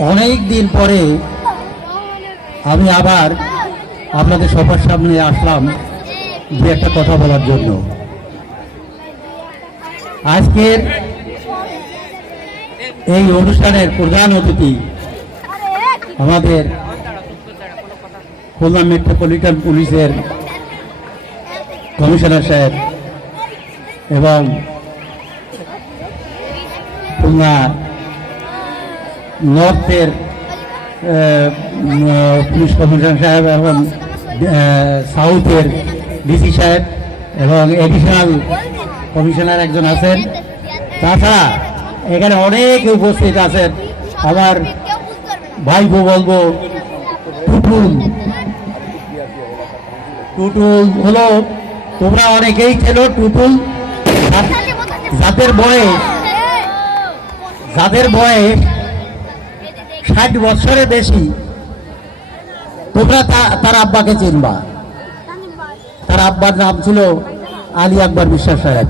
অনেক দিন পরে আমি আবার আপনাদের সবার সামনে আসলাম দু একটা কথা বলার জন্য। আজকের এই অনুষ্ঠানের প্রধান অতিথি আমাদের খুলনা মেট্রোপলিটন পুলিশের কমিশনার সাহেব এবং খুলনা নর্থের পুলিশ কমিশনার সাহেব এবং সাউথের ডিসি সাহেব এবং এডিশনাল কমিশনার একজন আছেন। তাছাড়া এখানে অনেক উপস্থিত আছেন আমার ভাইপো বলব টুটুল। টুটুল হলো, তোমরা অনেকেই খেলো টুটুল। যাদের বয়স যাদের বয়স ষাট বছরের বেশি। তোমরা তার আব্বাকে চিনবা। তার আব্বার নাম ছিল আলী আকবর বিশ্বাস সাহেব।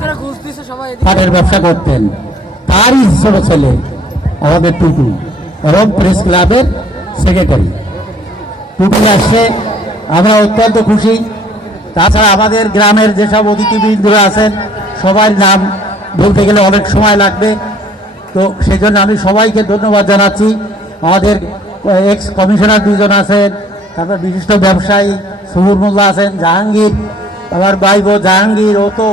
পাটের ব্যবসা করতেন। তারই ছোট ছেলে, আমাদের টুটু। এবং প্রেস ক্লাবের সেক্রেটারি টুটু আসছে, আমরা অত্যন্ত খুশি। তাছাড়া আমাদের গ্রামের যেসব অতিথিবৃন্দরা আছেন, সবার নাম বলতে গেলে অনেক সময় লাগবে। তো সেই জন্য আমি সবাইকে ধন্যবাদ জানাচ্ছি। আমাদের এক্স কমিশনার দুজন আছেন, তারপর বিশিষ্ট ব্যবসায়ী সুহুর মোল্লা আছেন, জাহাঙ্গীর আমার ভাইবো জাহাঙ্গীর, ও তো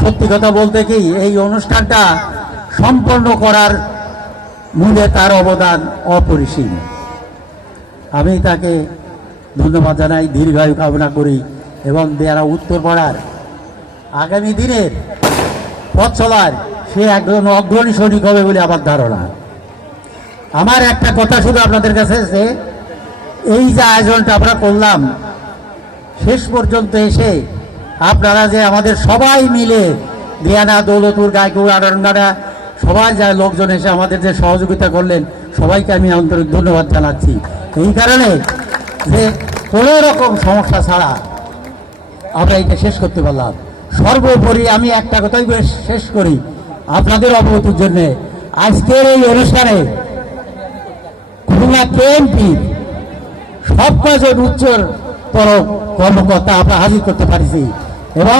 সত্যি কথা বলতে কি, এই অনুষ্ঠানটা সম্পন্ন করার মূলে তার অবদান অপরিসীম। আমি তাকে ধন্যবাদ জানাই, দীর্ঘায়ু কামনা করি এবং যারা উত্তর পাড়ার আগামী দিনের পথ চলার সে একজন অগ্রণী সৈনিক হবে বলে আমার ধারণা। আমার একটা কথা শুধু আপনাদের কাছে যে, এই যে আয়োজনটা আমরা করলাম, শেষ পর্যন্ত এসে আপনারা যে আমাদের সবাই মিলে দিয়ানা দৌলতুর গায়কুর আনন্দানা সবাই যা লোকজন এসে আমাদের যে সহযোগিতা করলেন, সবাইকে আমি আন্তরিক ধন্যবাদ জানাচ্ছি। এই কারণে যে কোনো রকম সমস্যা ছাড়া আমরা এটা শেষ করতে পারলাম। সর্বোপরি আমি একটা কথাই শেষ করি, আপনাদের অবগতির জন্যে, আজকের এই অনুষ্ঠানে খুলনা কেএমপির সব কজন উচ্চতর কর্মকর্তা আমরা হাজির করতে পারিছি এবং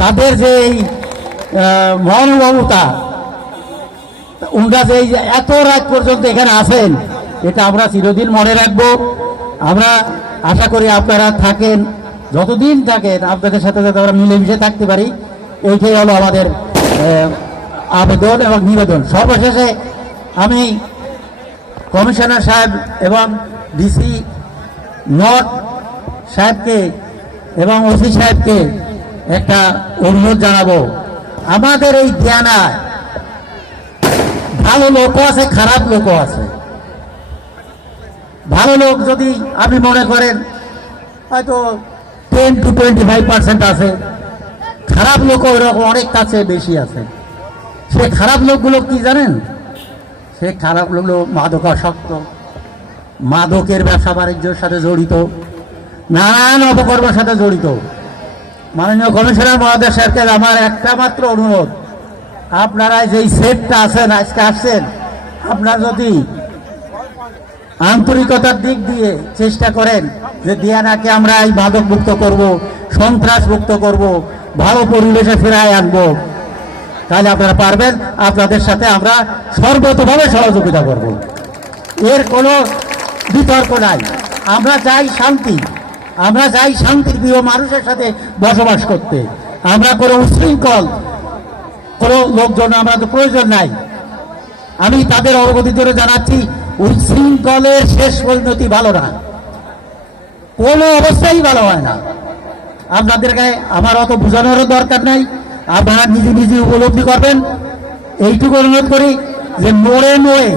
তাদের যে এই মহানুভবতা ওনারা যে এত রাত পর্যন্ত এখানে আসেন এটা আমরা চিরদিন মনে রাখব। আমরা আশা করি আপনারা থাকেন, যতদিন থাকেন, আপনাদের সাথে যাতে আমরা মিলেমিশে থাকতে পারি এইটাই হলো আমাদের আবেদন এবং নিবেদন। সর্বশেষে আমি কমিশনার সাহেব এবং ডিসি নর্থ সাহেবকে এবং ওসি সাহেবকে একটা অনুরোধ জানাব। আমাদের এই জ্ঞানায় ভালো লোকও আছে, খারাপ লোকও আছে। ভালো লোক যদি আপনি মনে করেন, হয়তো ten to twenty five percent আছে। খারাপ লোকও এরকম অনেক কাছে বেশি আছে। সে খারাপ লোকগুলো কি জানেন? সে খারাপ লোকগুলো মাদকাসক্ত মাদকের ব্যবসা বাণিজ্যের সাথে জড়িত। নানান অপকর্মের সাথে জড়িত। মাননীয় কমিশনার মহাদেশ সাহেবকে আমার একটা মাত্র অনুরোধ। আপনারা যেই সেটটা আছেন, আজকে আসছেন, আপনারা যদি আন্তরিকতার দিক দিয়ে চেষ্টা করেন যে দিয়ানাকে আমরা এই মাদক মুক্ত করব সন্ত্রাস মুক্ত করব, ভালো পরিবেশে ফেরায় আনব। তাহলে আপনারা পারবেন, আপনাদের সাথে আমরা সর্বতভাবে সহযোগিতা করব। এর কোনো বিতর্ক নাই। আমরা চাই শান্তি। আমরা চাই শান্তির প্রিয় মানুষের সাথে বসবাস করতে। আমরা কোনো উশৃঙ্খল, কোনো লোকজন আমরা তো প্রয়োজন নাই। আমি তাদের অবগতির জন্য জানাচ্ছি উশৃঙ্খলের শেষ পরিণতি ভালো না। কোনো অবস্থাই ভালো হয় না। আপনাদেরকে আমার অত বোঝানোরও দরকার নাই। আপনারা নিজে নিজে উপলব্ধি করবেন। এইটুকু অনুরোধ করি যে মোড়ে মোড়ে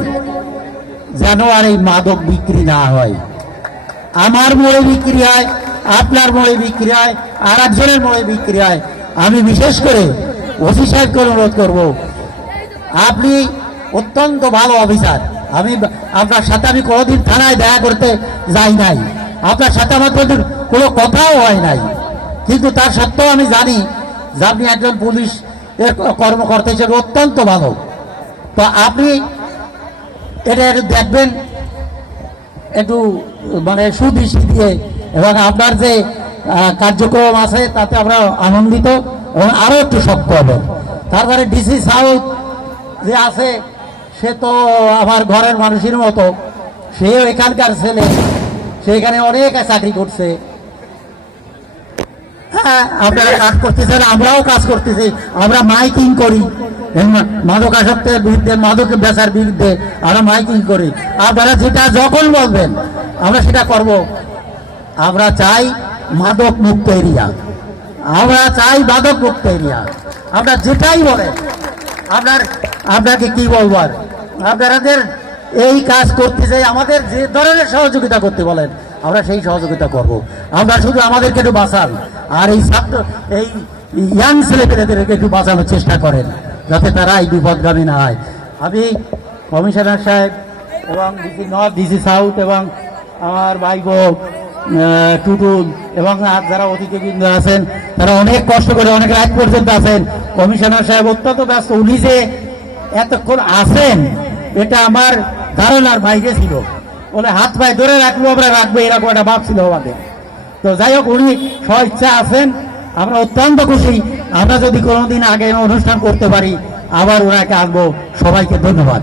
যেন আর এই মাদক বিক্রি না হয়। আমার মোড়ে বিক্রি হয়, আপনার মোড়ে বিক্রি হয় আর একজনের মোড়ে বিক্রি হয়। আমি বিশেষ করে ওসি সাহেবকে অনুরোধ করব, আপনি অত্যন্ত ভালো অফিসার। আমি আপনার সাথে আমি কোনোদিন থানায় দেখা করতে যাই নাই। আপনার সাথে আমার কোনো কথাও হয় নাই। কিন্তু তার সত্ত্বেও আমি জানি যে আপনি একজন পুলিশ কর্মকর্তা হিসেবে অত্যন্ত ভালো। তো আপনি এটা একটু দেখবেন, একটু মানে সুদৃষ্টি দিয়ে। এবং আপনার যে কার্যক্রম আছে, তাতে আমরা আনন্দিত এবং আরও একটু শক্ত হবে তারপরে ডিসি সাউথ যে আছে, সে তো আমার ঘরের মানুষের মতো। সেও এখানকার ছেলে, সে এখানে অনেক চাকরি করছে। আপনারা কাজ করতেছেন, আমরাও কাজ করতেছি, আমরা মাইকিং করি। মাদকাসক্তের বিরুদ্ধে, মাদক বেচার বিরুদ্ধে আমরা মাইকিং করি। আপনারা যেটা যখন বলবেন, আমরা সেটা করব। আমরা চাই মাদক মুক্ত এরিয়া। আমরা চাই মাদক মুক্ত এরিয়া। আমরা যেটাই বলেন, আপনার আপনাকে কি বলব আর? আপনাদের এই কাজ করতে চাই, আমাদের যে ধরনের সহযোগিতা করতে বলেন, আমরা সেই সহযোগিতা করব। আমরা শুধু আমাদেরকে একটু বাঁচান। আর এই ছাত্র এই ইয়াং ছেলেপেলেদেরকে একটু বাঁচানোর চেষ্টা করেন যাতে তারা এই বিপদগামী না হয়। আমি কমিশনার সাহেব এবং ডিসি নর্থ ডিসি সাউথ এবং আমার আহ, টুটুল এবং আর যারা অতিথিবৃন্দ আছেন তারা অনেক কষ্ট করে অনেক রাত পর্যন্ত আছেন। কমিশনার সাহেব অত্যন্ত ব্যস্ত উনি যে এতক্ষণ আছেন এটা আমার ধারণার বাইরে ছিল। বলে হাত পায়ে ধরে রাখব আমরা রাখব এরকম একটা ভাব ছিল আমাদের। তো যাই হোক উনি স্বইচ্ছা আছেন। আমরা অত্যন্ত খুশি। আমরা যদি কোনোদিন আগে অনুষ্ঠান করতে পারি, আবার ওনাকে আসব। সবাইকে ধন্যবাদ।